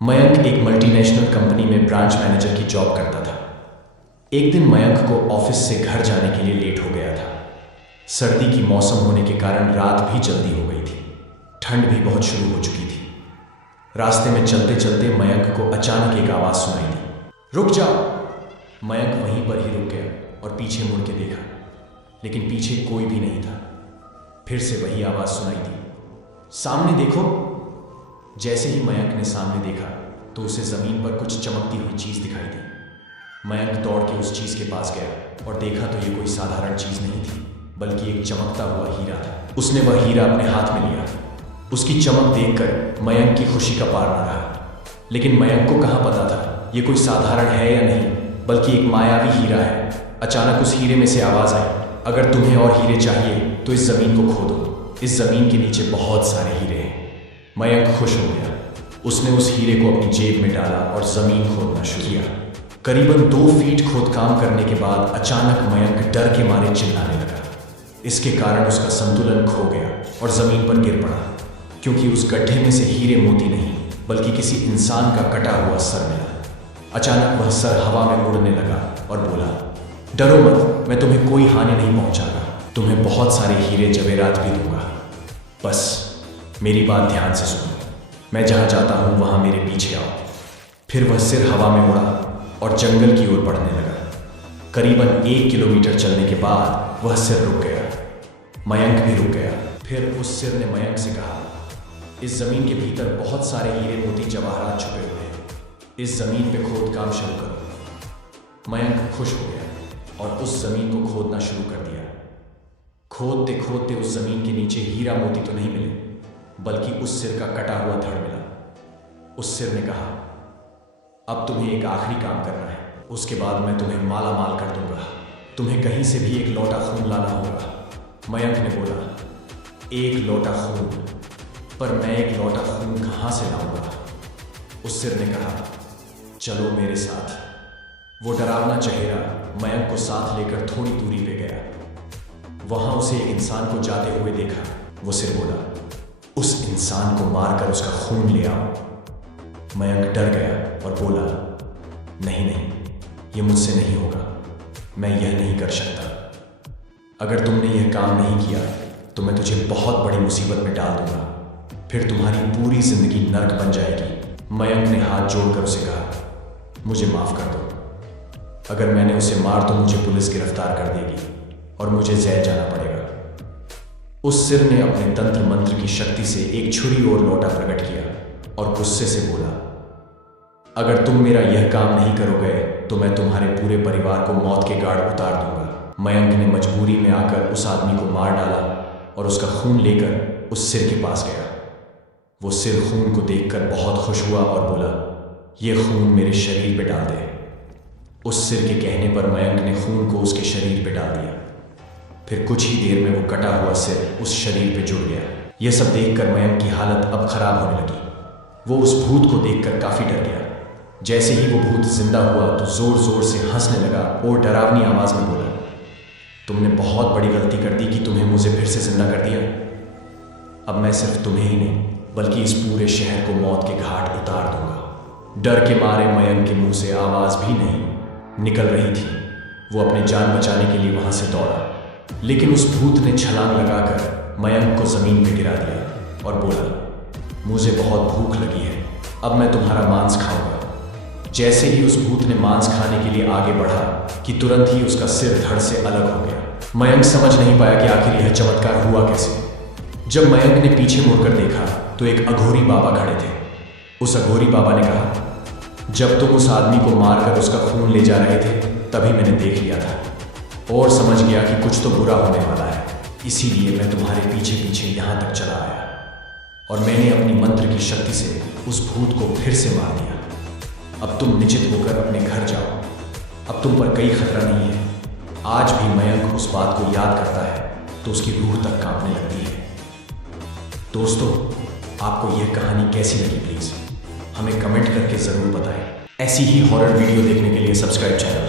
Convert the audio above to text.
मयंक एक multinational company में branch manager की जॉब करता था। एक दिन मयंक को ऑफिस से घर जाने के लिए लेट हो गया था। सर्दी की मौसम होने के कारण रात भी जल्दी हो गई थी। ठंड भी बहुत शुरू हो चुकी थी। रास्ते में चलते चलते मयंक को अचानक एक आवाज़ सुनाई दी, रुक जाओ। मयंक वहीं पर ही रुक गया और पीछे मुड़ के देखा, लेकिन पीछे कोई भी नहीं था। फिर से वही आवाज़ सुनाई दी, सामने देखो। जैसे ही मयंक ने सामने देखा तो उसे ज़मीन पर कुछ चमकती हुई चीज़ दिखाई दी। मयंक दौड़ के उस चीज़ के पास गया और देखा तो ये कोई साधारण चीज़ नहीं थी, बल्कि एक चमकता हुआ हीरा था। उसने वह हीरा अपने हाथ में लिया। उसकी चमक देखकर मयंक की खुशी का पार न रहा। लेकिन मयंक को कहाँ पता था ये कोई साधारण है या नहीं, बल्कि एक मायावी हीरा है। अचानक उस हीरे में से आवाज़ आई, अगर तुम्हें और हीरे चाहिए तो इस ज़मीन को खोदो। इस ज़मीन के नीचे बहुत सारे हीरे हैं। मयंक खुश हो गया। उसने उस हीरे को अपनी जेब में डाला और ज़मीन खोदना शुरू किया। करीबन 2 फीट खोदकाम करने के बाद अचानक मयंक डर के मारे चिल्लाने लगा। इसके कारण उसका संतुलन खो गया और ज़मीन पर गिर पड़ा, क्योंकि उस गड्ढे में से हीरे मोती नहीं, बल्कि किसी इंसान का कटा हुआ सर मिला। अचानक वह सर हवा में उड़ने लगा और बोला, डरो मत, मैं तुम्हें कोई हानि नहीं पहुंचाऊंगा। तुम्हें बहुत सारे हीरे जवेरात भी दूंगा। बस मेरी बात ध्यान से सुनो। मैं जहां जाता हूं वहां मेरे पीछे आओ। फिर वह सिर हवा में उड़ा और जंगल की ओर बढ़ने लगा। करीबन 1 किलोमीटर चलने के बाद वह सिर रुक गया। मयंक भी रुक गया। फिर उस सिर ने मयंक से कहा, इस जमीन के भीतर बहुत सारे हीरे मोती जवाहरात छुपे हुए हैं। इस जमीन पे खोदकाम शुरू करो। मयंक खुश हो गया और उस जमीन को खोदना शुरू कर दिया। खोदते खोदते उस जमीन के नीचे हीरा मोती तो नहीं मिले, बल्कि उस सिर का कटा हुआ धड़ मिला। उस सिर ने कहा, अब तुम्हें एक आखिरी काम करना है, उसके बाद मैं तुम्हें माला माल कर दूंगा। तुम्हें कहीं से भी एक लोटा खून लाना होगा। मयंक ने बोला, एक लोटा खून? पर मैं एक लोटा खून कहाँ से लाऊंगा? उस सिर ने कहा, चलो मेरे साथ। वो डरावना चेहरा मयंक को साथ लेकर थोड़ी दूरी पे गया। वहां उसे एक इंसान को जाते हुए देखा। वो सिर बोला, उस इंसान को मारकर उसका खून ले आओ। मयंक डर गया और बोला, नहीं नहीं, ये मुझसे नहीं होगा। मैं यह नहीं कर सकता। अगर तुमने यह काम नहीं किया तो मैं तुझे बहुत बड़ी मुसीबत में डाल दूंगा। फिर तुम्हारी पूरी जिंदगी नर्क बन जाएगी। मयंक ने हाथ जोड़कर उसे कहा, मुझे माफ कर दो। अगर मैंने उसे मार तो मुझे पुलिस गिरफ्तार कर देगी और मुझे जेल जाना पड़ेगा। उस सिर ने अपने तंत्र मंत्र की शक्ति से एक छुरी और लोटा प्रकट किया और गुस्से से बोला, अगर तुम मेरा यह काम नहीं करोगे तो मैं तुम्हारे पूरे परिवार को मौत के घाट उतार दूंगा। मयंक ने मजबूरी में आकर उस आदमी को मार डाला और उसका खून लेकर उस सिर के पास गया। वो सिर खून को देखकर बहुत खुश हुआ और बोला, यह खून मेरे शरीर पे डाल दे। उस सिर के कहने पर मयंक ने खून को उसके शरीर पे डाल दिया। फिर कुछ ही देर में वो कटा हुआ सिर उस शरीर पे जुड़ गया। यह सब देखकर मयंक की हालत अब खराब होने लगी। वो उस भूत को देखकर काफी डर गया। जैसे ही वो भूत जिंदा हुआ तो जोर जोर से हंसने लगा और डरावनी आवाज में बोला, तुमने बहुत बड़ी गलती कर दी कि तुम्हें मुझे फिर से जिंदा कर दिया। अब मैं सिर्फ तुम्हें ही नहीं, बल्कि इस पूरे शहर को मौत के घाट उतार दूंगा। डर के मारे मयंक के मुंह से आवाज भी नहीं निकल रही थी। वो अपने जान बचाने के लिए वहां से दौड़ा, लेकिन उस भूत ने छलांग लगाकर मयंक को जमीन पर गिरा दिया और बोला, मुझे बहुत भूख लगी है, अब मैं तुम्हारा मांस खाऊंगा। जैसे ही उस भूत ने मांस खाने के लिए आगे बढ़ा कि तुरंत ही उसका सिर धड़ से अलग हो गया। मयंक समझ नहीं पाया कि आखिर यह चमत्कार हुआ कैसे। जब मयंक ने पीछे मुड़कर देखा तो एक अघोरी बाबा खड़े थे। उस अघोरी बाबा ने कहा, जब तुम उस आदमी को मारकर उसका खून ले जा रहे थे तभी मैंने देख लिया था और समझ गया कि कुछ तो बुरा होने वाला है। इसीलिए मैं तुम्हारे पीछे पीछे यहां तक चला आया और मैंने अपनी मंत्र की शक्ति से उस भूत को फिर से मार दिया। अब तुम निश्चित होकर अपने घर जाओ। अब तुम पर कोई खतरा नहीं है। आज भी मयंक उस बात को याद करता है तो उसकी रूह तक कांपने लगती है। दोस्तों, आपको यह कहानी कैसी लगी प्लीज हमें कमेंट करके जरूर बताएं। ऐसी ही हॉरर वीडियो देखने के लिए सब्सक्राइब चैनल